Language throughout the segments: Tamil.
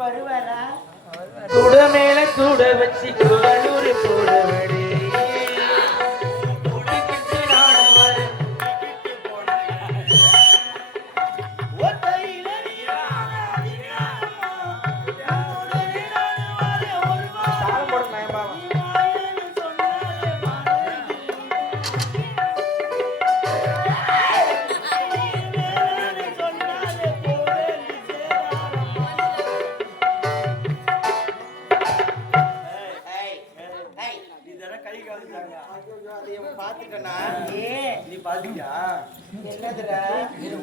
வருவாரா? சுட மேல கூட வச்சு பாத்துக்கண்ணா நீ பாத்துக்கியா என்னதுடா?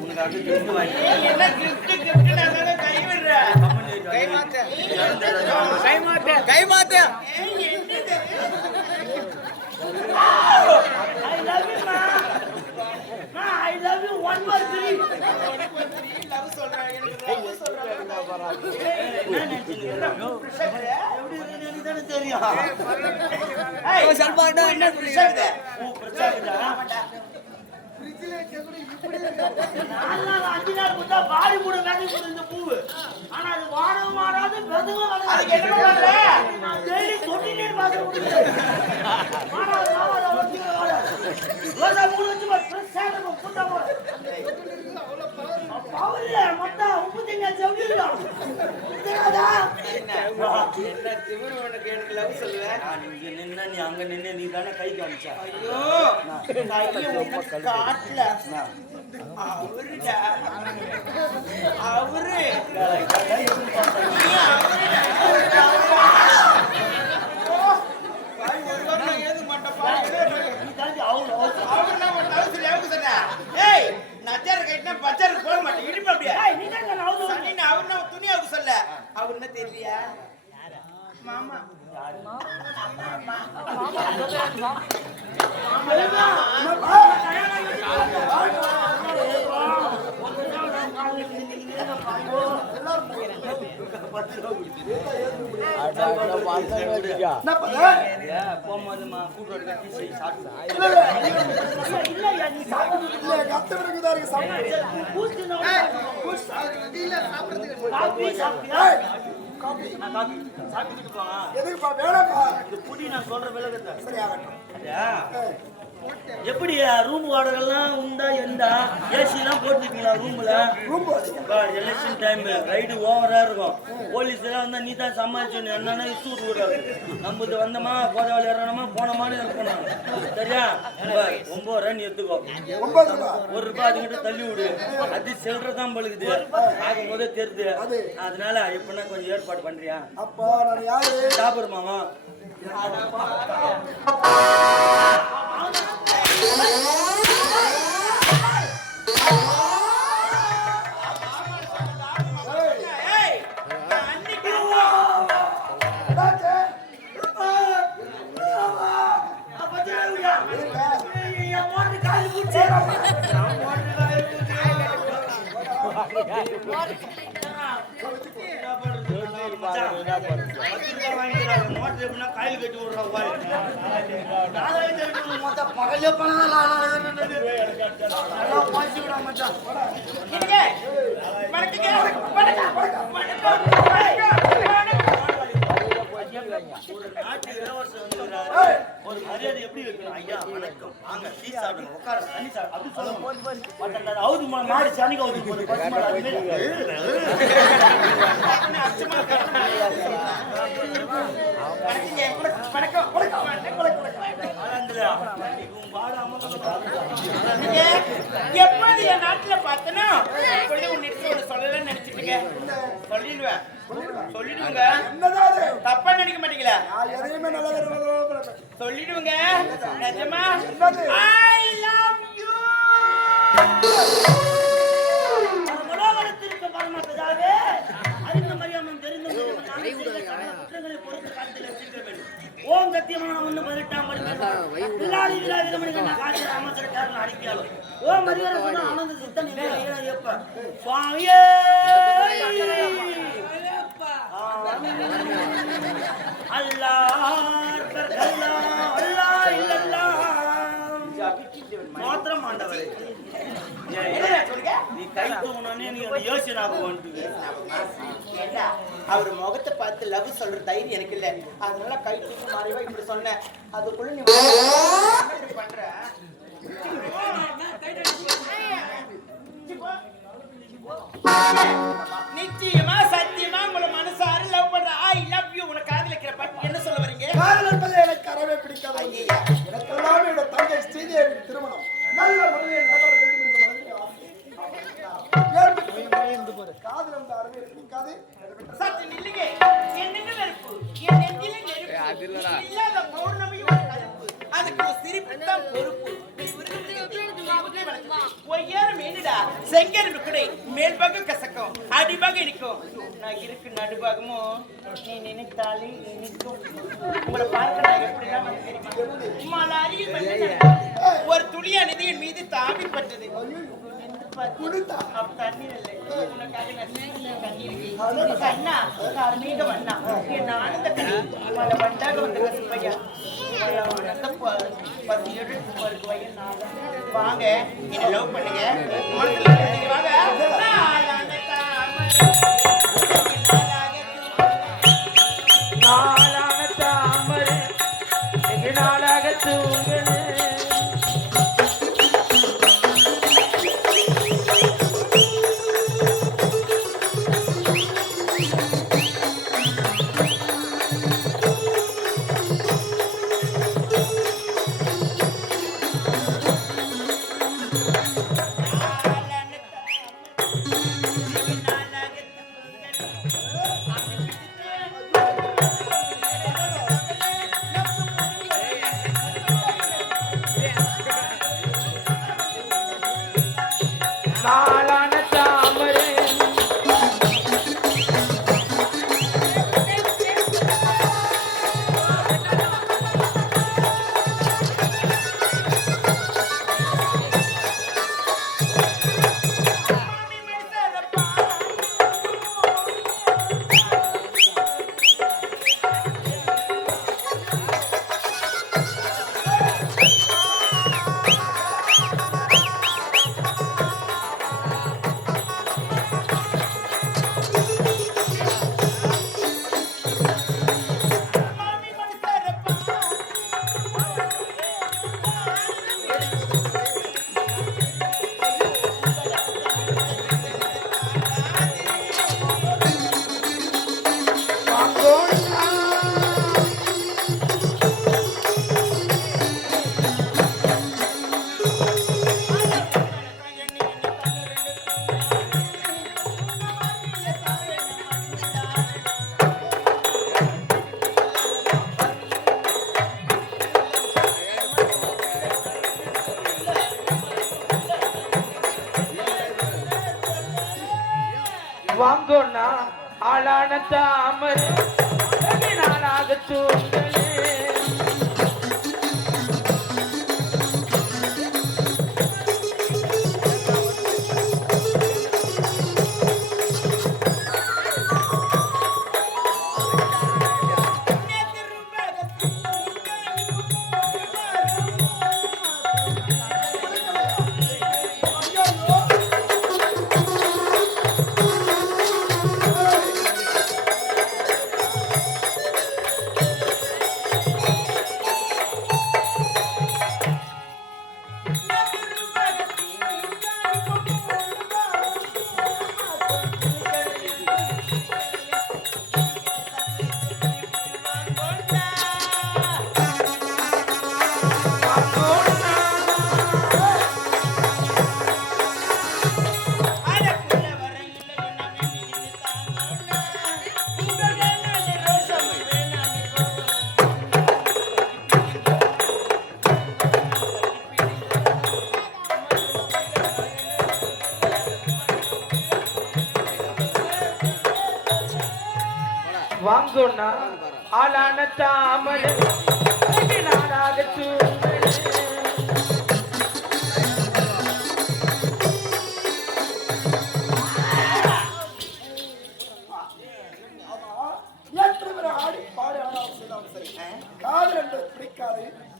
உனக்கு வாங்கி என்ன கை விடுற? கை மாத்து கை மாத்து. கை மாத்து ஏய், என்னது? I love you, ma. Ma, I love you, one more three. Love சொல்றேன் எனக்கு லவ் சொல்றேன் என்ன நினைச்சீங்க? எப்படி இருக்குன்னு எனக்கு தானே தெரியும். ஏய், சல்மாண்டா என்ன பிரசாத், உன் பிரசாத்டா. நாலு நாள், அஞ்சு நாள் கொடுத்தா வாடி கூட விதை போடும் இந்த பூவு. ஆனா அது வாடவும் வாடாது, வெதவும். அதுக்கு என்ன பண்ற? நான் daily தொட்டிலே பார்க்க முடியுது. வாடாது, வாடாது, வச்சுக்க, வாடாது. ரோஜா பூ வச்சு என்ன திமிரு உனக்கு எனக்கு லவ் சொல்லுவேன் நான் இங்க நின்னா நீ அங்க நின்னு நீ தானே கை காமிச்சா ஐயோ காட்டல. அவருடா. அவரு அவருடா. பாய் ஒரு வாரம் நான் ஏது மாட்டேன் பாக்கவே மாட்டேன் நீ தாண்டி அவரு, அவரு. அவர் என்ன பண்ண லவ் சொல்லி அவங்க சொன்னா ஏய் நச்சாரு கைட்டினா பச்சாரு போக மாட்டேன். இடிப்பு அப்படியே. ஏய், நீ தாங்க நான் அவரு. சனி நான் அவர் நான் துணி அவங்க சொல்ல. அவர் என்ன தெரியலையா மாமா. போகும்போதுமா கூட்டோட கட்டி செய் சாப்பிட்டா இல்லையா, நீ சாப்பிடுறது சாப்பிட்டுட்டு போங்க எதுக்குப்பா வேணாப்பா இது புடி நான் சொல்ற விலகத்தை சரி எப்படி ரூம் வாடகைலாம் உண்டா எந்தா ஏசிலாம் போட்டுருக்கீங்களா ரூம்ல ரூம் எலெக்ஷன் டைம் ரைடு ஓவரா இருக்கும். போலீஸ் எல்லாம் வந்தா நீ தான் சமாளிச்சணும் என்னன்னா இஷ்யூ கூடாது நம்மது வந்தோமா கோதாவளி இறங்கணுமா போனோமான்னு இருக்கணும் சரியா? ஒன்பது ரூபா நீ எடுத்துக்கோ. ஒரு ரூபாய் அதுக்கிட்ட தள்ளி விடு. அது சில்லற தான் பழுகுது பார்க்கும் போதே தெரியுது. அதனால எப்படின்னா கொஞ்சம் ஏற்பாடு பண்றியா? அப்பா யாரு? சாப்பிடு மாமா ஏய் நான் அன்னைக்கு என்னாச்சு? அப்ப மச்சான். வணக்கம் ஒரு நாட்டு இளவரசர் வந்துக்கிறாரு ஒரு மரியாதை எப்படி வைக்கணும் ஐயா வணக்கம். வாங்க டீ சாப்பிடுங்க உட்கார தண்ணி சாப்பிடு அப்படி சொல்லணும் மத்த அவுது மாடு பசு மாடு அது. வணக்கம். எப்போது என் நாட்டுல பார்த்தனா இப்பொழுது உன்னிட்டு ஒன்று சொல்லலன்னு நினைச்சிட்டு சொல்லிடுவேன். சொல்லிடுங்க தப்பா நினைக்க மாட்டீங்களா? சொல்லிடுங்க நிஜமா? ஐ லவ் யூ மனோகரத்திற்கு பரமபிதாவே, அறிந்த மரியாமன் தெரிந்த குற்றங்களை பொறுத்து வேண்டும். ஓம் சத்தியமான ஒன்று பதினெட்டாம் படி. பிள்ளாடி விழாவிதமணி நான் காட்சி அமைச்சருக்காரன் அடிக்காலும் ஓம் மரியாதை சொன்ன ஆனந்த சித்தன் ஐயப்ப. சுவாமியே! அல்லாஹ் இல்லல்லாஹ். மாத்திரம் ஆண்டவரே. நீ கை எனக்கு அவர் முகத்தை பார்த்து லவ் சொல்ற தைரியம் எனக்கு இல்ல. அதனால கை தூக்கி மாறிவா இப்படி சொன்னேன். அதுக்குள்ள நீ என்ன இப்படி பண்ற நிச்சயமா சத்தியமா உங்களை மனசார லவ் பண்ற ஐ லவ் யூ உனக்கு காதலிக்கிற பாட்டு. என்ன சொல்ல வரீங்க? காதல் என்பது எனக்கு அறவே பிடிக்காது. ஐயா. எனக்கெல்லாம் என்னோட தங்கை ஸ்ரீதேவி திருமணம். நல்ல முறையில் நடைபெற வேண்டும் என்ற மனதில் காதல் அந்த அறவே பிடிக்காது சற்று நில்லுங்க என்னங்க நெருப்பு. என் நெஞ்சில நெருப்பு. இல்லாத பௌர்ணமியும் ஒரு கருப்பு. அதுக்கு ஒரு சிரிப்பு தான் பொறுப்பு. கசக்கும். அடிபாகம் இனிக்கும் நான் இருக்கு நடுபாகமும் நீ நினைத்தாலே உங்களை பார்க்க நான் எப்படிலாம் வந்து தெரியுமா. ஒரு துளியா நிதியின் மீது தாவி பட்டது. தண்ணீர் இல்லை. உனக்காக தண்ணீர் என் ஆனந்த பல வண்டாக வந்த எடுத்து பருக்கு நாளா. வாங்க என்ன லவ் பண்ணுங்க வாங்க நாளாக தாமரை நாளாக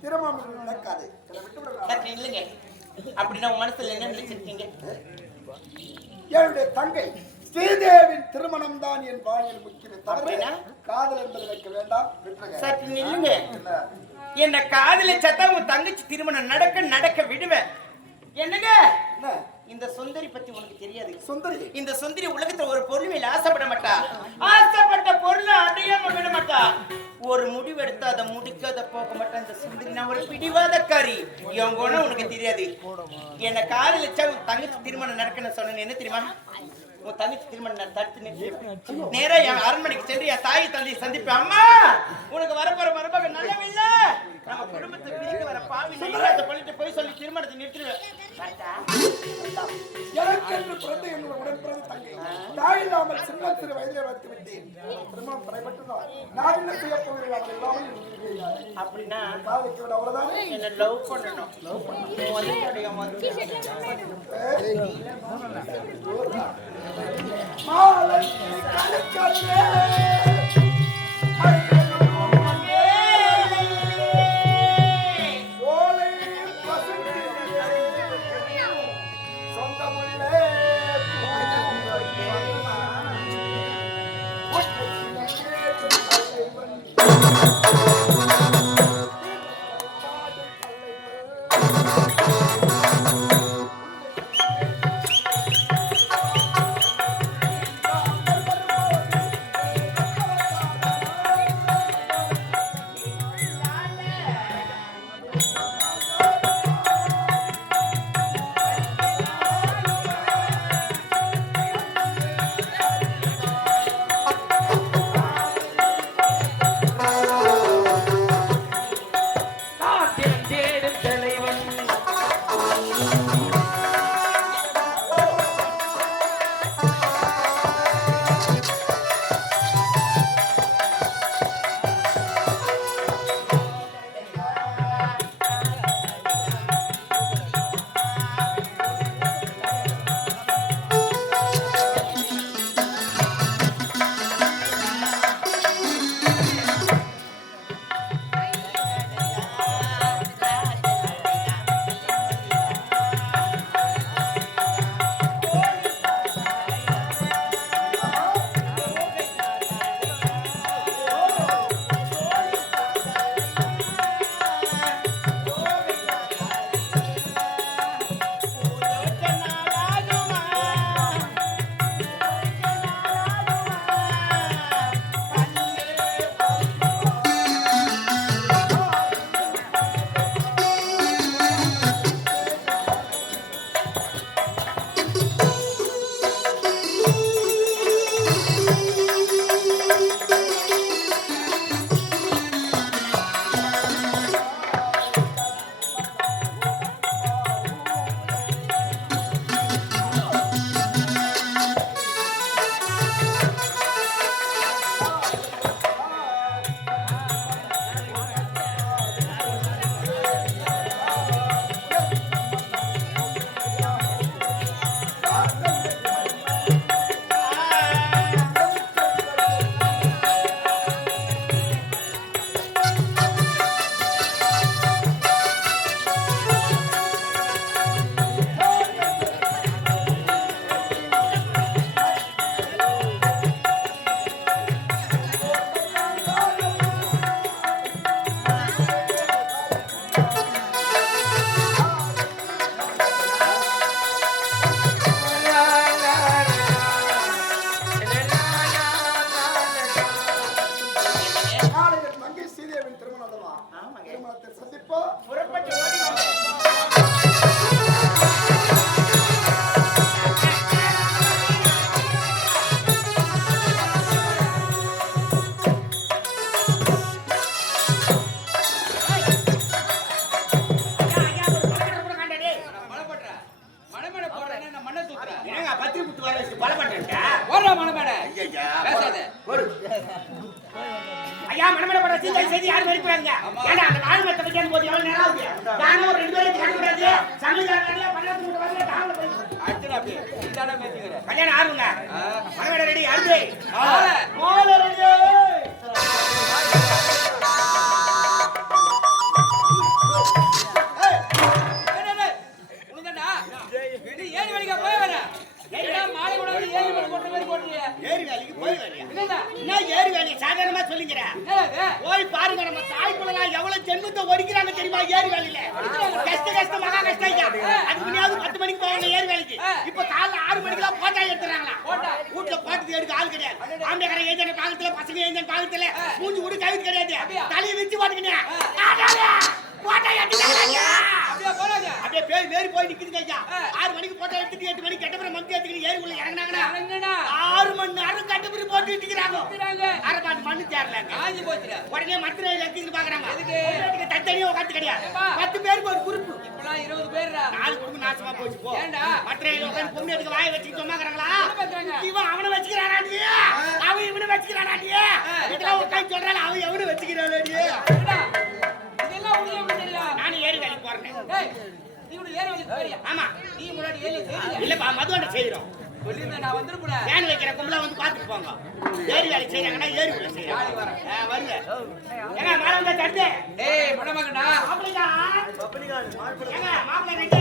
விடுங்க. சற்று இல்லைங்க அப்படின்னா மனசுல என்ன நினைச்சிருக்கீங்க? என்னுடைய தங்கை ஸ்ரீதேவின் திருமணம் தான் என் வாழ்வில் முக்கியமே அப்படின்னா? காதல் என்பது வைக்க வேண்டாம். சற்று நில்லுங்க. என்ன? என்ன காதலிச்சா உன் தங்கச்சி திருமணம் நடக்க நடக்க விடுவேன். என்னங்க? என்ன? இந்த சுந்தரி பத்தி உனக்கு தெரியாது. சுந்தரி? இந்த சுந்தரி உலகத்துல ஒரு பொருள் மேல ஆசைப்பட மாட்டா. ஆசைப்பட்ட பொருளை அடையாம விட மாட்டா. ஒரு முடிவு எடுத்து அதை முடிக்காத போக மாட்டேன். இந்த சுந்தரி நான் ஒரு பிடிவாதக்காரி. என் குணம் உனக்கு தெரியாது. என்ன காதலிச்சா உன் தங்கச்சி திருமணம் நடக்கணும்னு சொன்னேன். என்ன தெரியுமா? உன் தங்கச்சி திருமணம் நான் தடுத்து நிறுத்தி நேரா என் அரண்மனைக்கு சென்று என் தாய் தந்தையை சந்திப்பேன். அம்மா உனக்கு வரப்போற மருமக நல்லவில்ல. நம்ம குடும்பத்தை பிரிக்க வர பாவி நைராஜ போய் சொல்லி திருமணத்தை நிறுத்திடுவேன் கரெக்டா? எனக்கென்று பிறந்த என்னுடைய உடன்பிறந்த தங்கை தாய் இல்லாமல் சின்ன சிறு வயதிலே விட்டேன். திருமணம் தடைபட்டுதான் நான் என்ன செய்ய போகிறேன் அவர். அப்படின்னா காதலிக்க விட அவ்வளவுதானே. என்ன லவ் பண்ணணும். மாலை நான் உடனே மத்திரை எடுத்துக்கிட்டு பாக்குறாங்க? வீட்டுக்கு தனித்தனியா உட்காந்து கிடையாது? பத்து பேருக்கு ஒரு குரூப் இப்பெல்லாம் இருபது பேர்டா நாலு குடும்பம் நாசமா போச்சு போ? மத்திரையில உட்காந்து பொண்ணு எடுக்க வாயை வச்சுக்கிட்டு சொன்னாங்கிறாங்களா? இவன் அவனை வச்சுக்கிறானாடி அவன் இவனை வச்சுக்கிறானாடி இதெல்லாம் உட்காந்து சொல்றான் அவன் எவனு தெரியும் நானும் ஏறி வேலைக்கு போறேன். கூட ஏற ஆமா. நீ முன்னாடி ஏறி இல்லப்பா மதுவண்ட செய்யறோம் சொல்லியிருந்தேன் நான் வந்துருப்பேன் வேன் வைக்கிற கும்பலா வந்து பாத்துட்டு போங்க ஏரி வேலை செய்யறாங்கன்னா ஏரி நாளைக்கு செய்யறாங்க வருங்க ஏங்க மேல வந்தா தட்டு ஏய் மணமகனா மாப்பிள்ளை ரெடி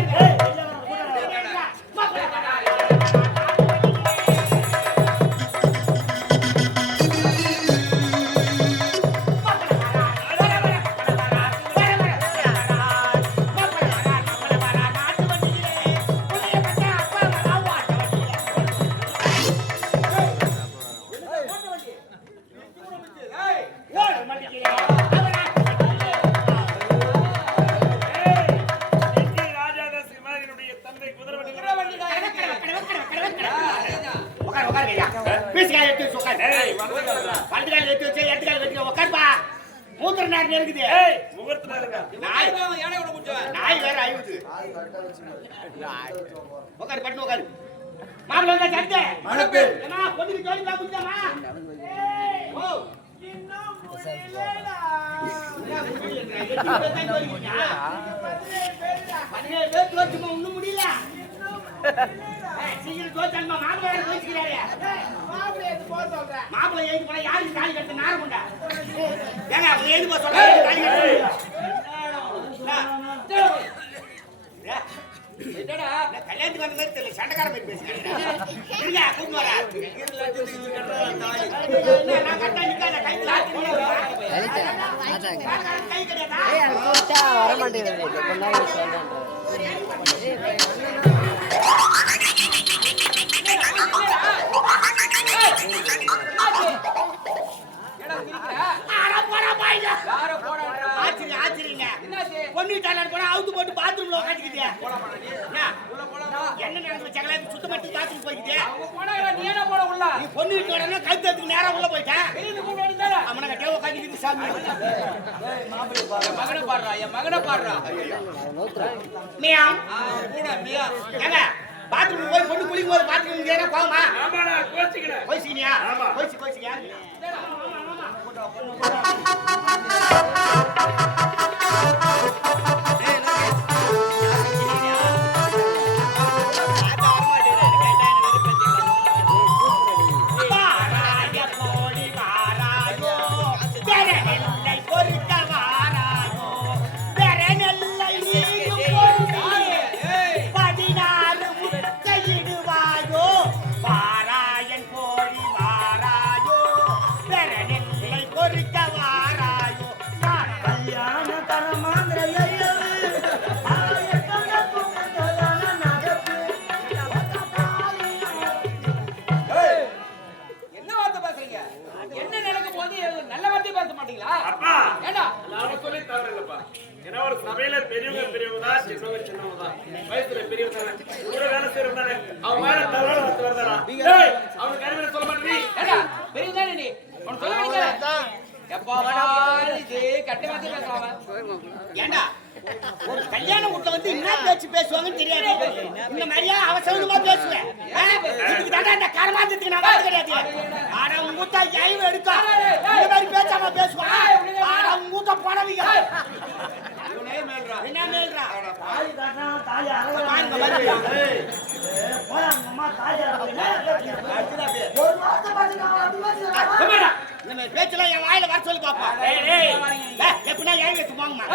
ஜோடி ஓ. பதினேழு பேர் இன்னும் முடியல சீக்கிரம் ஜோதிச்சாங்கம்மா, மாப்பிள்ளை வேற மாப்பிள்ளை எழுதி போனா யாருக்கு தாலி கட்டு நாரம் ஏங்க அவங்க எழுதி போக தாலி என்னடா நான் கல்யாணத்துக்கு வந்த மாதிரி தெரியல சண்டைக்கார மாதிரி பேசுறேன் இருங்க கூட்டு வரா நான் கட்டா நிக்காத கை லாட்டி கை கிடையாதா கூப்பிட்டா வர மாட்டேங்குது என்ன நடந்து சகலாத்து சுத்தம் அவங்க போனாங்க நீ என்ன போட உள்ள நீ பொண்ணு வீட்டு உடனே கழுத்தத்துக்கு நேரா உள்ள போயிட்டேன் வெளியில கூட எடுத்தாரா கட்டியா சாமி என் மகனை பாடுறா என் மகனை பாடுறா மியாம் கூட மியா ஏங்க பாத்ரூம் போய் பொண்ணு குளிக்கும் போது பாத்ரூம் கேனா போமா கோச்சிக்கினியா ஆமா. கோச்சி சின்னவங்க சின்னவங்க தான். வயசுல பெரியவங்க தானே கூட வேலை செய்யறவங்க தானே அவங்க மேல தவறான வார்த்தை வருதாடா டேய் அவனுக்கு அறிவுரை சொல்ல மாட்டேன் ஏண்டா பெரியதானே நீ? உனக்கு சொல்ல வேண்டியது எப்பா பாரு இது கட்ட வார்த்தை பேசுறாங்க ஏண்டா ஒரு கல்யாண வீட்டுல வந்து என்ன பேச்சு பேசுவாங்கன்னு தெரியாது. இந்த மாதிரியா அவசரமா பேசுவேன்? இதுக்கு தாண்டா இந்த கர்மாந்தத்துக்கு நான் வந்து கிடையாது. ஆனா உங்க இந்த மாதிரி பேசுவான். ஆனா உங்க போனவங்க மேல்றா தாலி கட்டினா தாலி அம்மா தாலி ஒரு மாசம் பேச்செல்லாம் என் வாயில வர பாப்பா எப்படின்னா ஏன் எடுத்து போங்கம்மா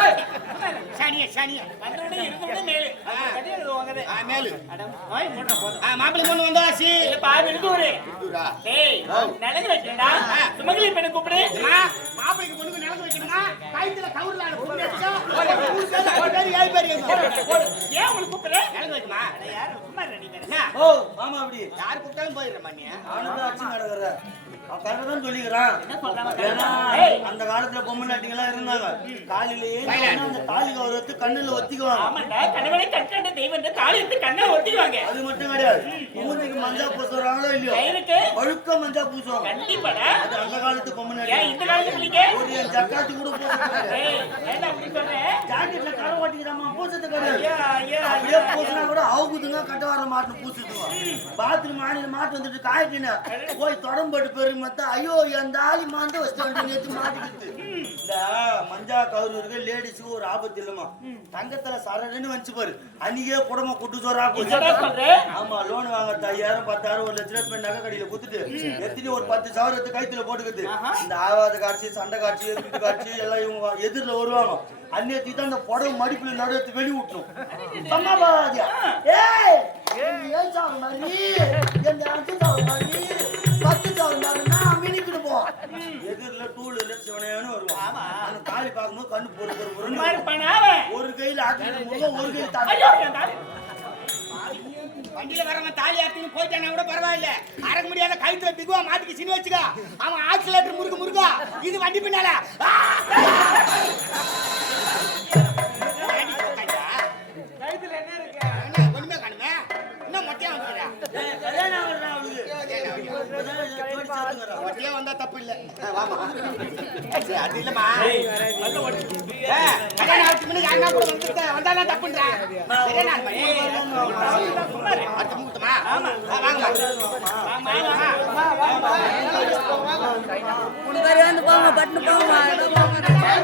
சனியை சனி பண்றவனே இருக்கவனே மேலு. அது கிடையாது உங்கது. ஆ, மேலு அட, வாய் மூடுடா போதும். ஆ, மாப்பிள்ளை பொண்ணு வந்தாச்சு. டேய், நலங்கு. சுமங்கலி பெண்ணை கூப்பிடு. அம்மா, மாப்பிள்ளைக்கு பொண்ணுக்கு நிலந்து வைக்கணுமா கைத்துல கவுர்ல அட பொண்ணு வச்சா. ஏன் உங்களை கூப்பிடுற? நிலந்து வைக்குமா அட, யாரு? சும்மா ஓ மாமா அப்படி யார் கூப்பிட்டாலும் போயிடுறேன் நீ அவனுக்கு தான் அச்சு நடக்கிற அவன் கரெக்டா தான் சொல்லிக்கிறான் என்ன சொல்றாங்க? ஏன்னா ஏய், அந்த காலத்துல பொம்மை நாட்டிங்கெல்லாம் இருந்தாங்க காலையிலேயே அந்த தாலி கவர் எடுத்து கண்ணுல ஒத்திக்குவாங்க. ஆமாண்டா, கணவனை கற்கண்ட தெய்வம் தாலி எடுத்து கண்ணை ஒட்டிக்குவாங்க அது மட்டும் கிடையாது. மூஞ்சிக்கு மஞ்சா பூசுறாங்களோ இல்லையோ? கயிறுக்கு? ஒழுக்க மஞ்சா பூசுவாங்க கண்டிப்பாடா. அது அந்த காலத்து பொம்மை நாட்டி இந்த காலத்து பிள்ளைங்க? ஒரு ஜக்காத்து கூட பூசுறாங்க ஏன்டா அப்படி? ஜாக்கெட்ல கரை ஓட்டிக்கிறாமா பூசத்து கிடையாது. அப்படியே பூசினா கூட அவுக்குதுங்க கட்ட வரல மாட்டு பூசுதுங்க பாத்ரூம் மாநில மாட்டு வந்துட்டு காய்க்கின போய் தொடம்பட்டு பெருமை மத்த ஐயோ எந்த ஆளி மாந்து வச்சு மாட்டிக்கிட்டு இந்த மஞ்சா கவுரு இருக்கு லேடிஸுக்கு ஒரு ஆபத்து இல்லமா தங்கத்துல சரடுன்னு வந்துச்சு பாரு. அன்னைக்கே குடும்பம் குட்டு சோறா? ஆமா லோன் வாங்க ஐயாயிரம் பத்தாயிரம் ஒரு லட்ச ரூபாய் போய் நகை கடையில குத்துட்டு எத்தனை ஒரு பத்து சவரம் எடுத்து கைத்துல போட்டுக்கிட்டு இந்த ஆவாத காட்சி சண்டை காட்சி எதிர்ப்பு காட்சி எல்லாம் இவங்க எதிரில் வருவாங்க. அன்னைக்கு தான் அந்த புடவை மடிப்புல நடுவத்து வெளி விட்டணும் சம்மாபாதியா ஏய் சவரம் மாதிரி? எந்த அஞ்சு மாதிரி? பத்து சவரம் மாதிரினா மினிக்கிட்டு போ. எதிரில் டூல் இல்லை சிவனையானு வருவான். அந்த தாலி பார்க்கும்போது கண்ணு பொறு பொறு மாதிரி பண்ணாம. ஒரு கையில ஆக்கிட்டு முகம் ஒரு கையில் தாலி. ஐயோ, என் தாலி. வண்டியில வரவன் தாலி ஆட்டின்னு போயிட்டானா கூட பரவாயில்ல. அறக்க முடியாத கழுத்துல பிகுவா மாட்டுக்கு சின்ன வச்சுக்க. அவன் ஆக்சிலேட்டர் முறுக்கு முறுக்கா. இது வண்டி பின்னால. உட்கார்ந்தா? என்ன, ஒண்ணுமே காணுமே? இன்னும் மொட்டையா வந்துடுறா வட்டியா வந்தா தப்பு இல்ல வாமா அது இல்லமா பத்து மணிக்கு அண்ணா கூட வந்துட்டேன் வந்தாலும் தப்புன்றேன் அடுத்த முகூர்த்தமா? வாங்க. பட்டுன்னு போங்க.